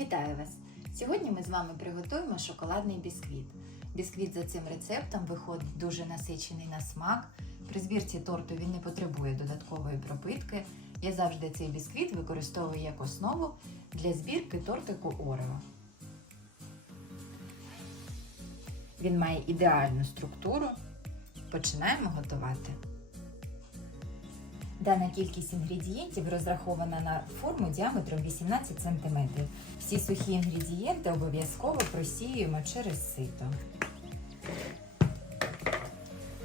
Вітаю вас! Сьогодні ми з вами приготуємо шоколадний бісквіт. Бісквіт за цим рецептом виходить дуже насичений на смак. При збірці торту він не потребує додаткової пропитки. Я завжди цей бісквіт використовую як основу для збірки тортику Орео. Він має ідеальну структуру. Починаємо готувати. Дана кількість інгредієнтів розрахована на форму діаметром 18 см. Всі сухі інгредієнти обов'язково просіюємо через сито.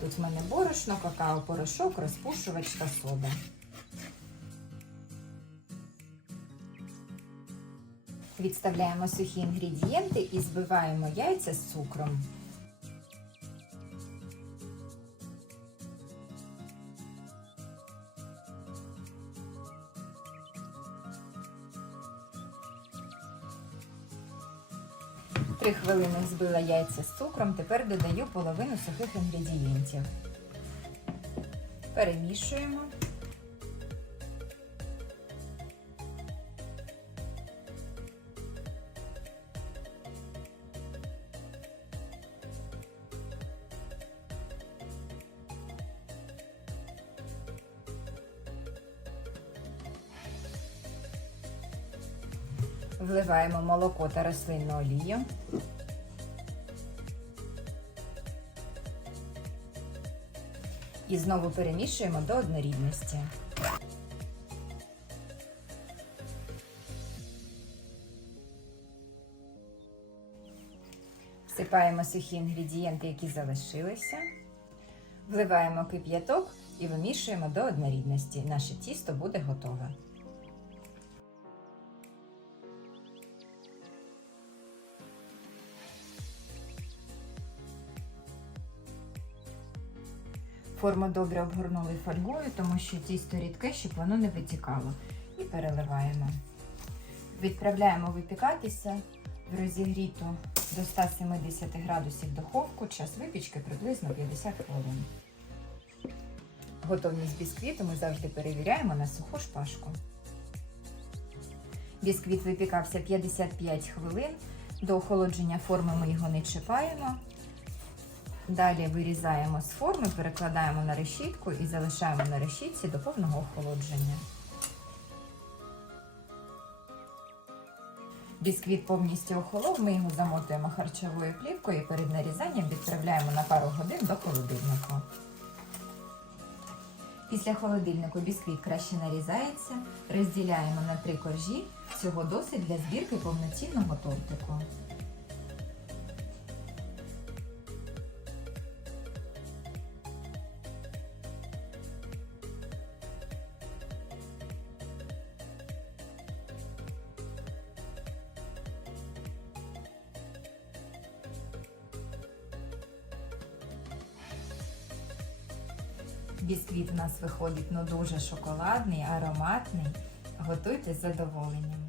Тут в мене борошно, какао, порошок, розпушувач та сода. Відставляємо сухі інгредієнти і збиваємо яйця з цукром. Три хвилини збила яйця з цукром, тепер додаю половину сухих інгредієнтів. Перемішуємо. Вливаємо молоко та рослинну олію. І знову перемішуємо до однорідності. Всипаємо сухі інгредієнти, які залишилися. Вливаємо кип'яток і вимішуємо до однорідності. Наше тісто буде готове. Форму добре обгорнули фольгою, тому що тісто рідке, щоб воно не витікало. І переливаємо. Відправляємо випікатися в розігріту до 170 градусів духовку. Час випічки приблизно 50 хвилин. Готовність бісквіту ми завжди перевіряємо на суху шпажку. Бісквіт випікався 55 хвилин. До охолодження форми ми його не чіпаємо. Далі вирізаємо з форми, перекладаємо на решітку і залишаємо на решітці до повного охолодження. Бісквіт повністю охолов, ми його замотуємо харчовою плівкою і перед нарізанням відправляємо на пару годин до холодильнику. Після холодильнику бісквіт краще нарізається, розділяємо на три коржі. Цього досить для збірки повноцінного тортику. Бісквіт у нас виходить ну дуже шоколадний, ароматний. Готуйте з задоволенням.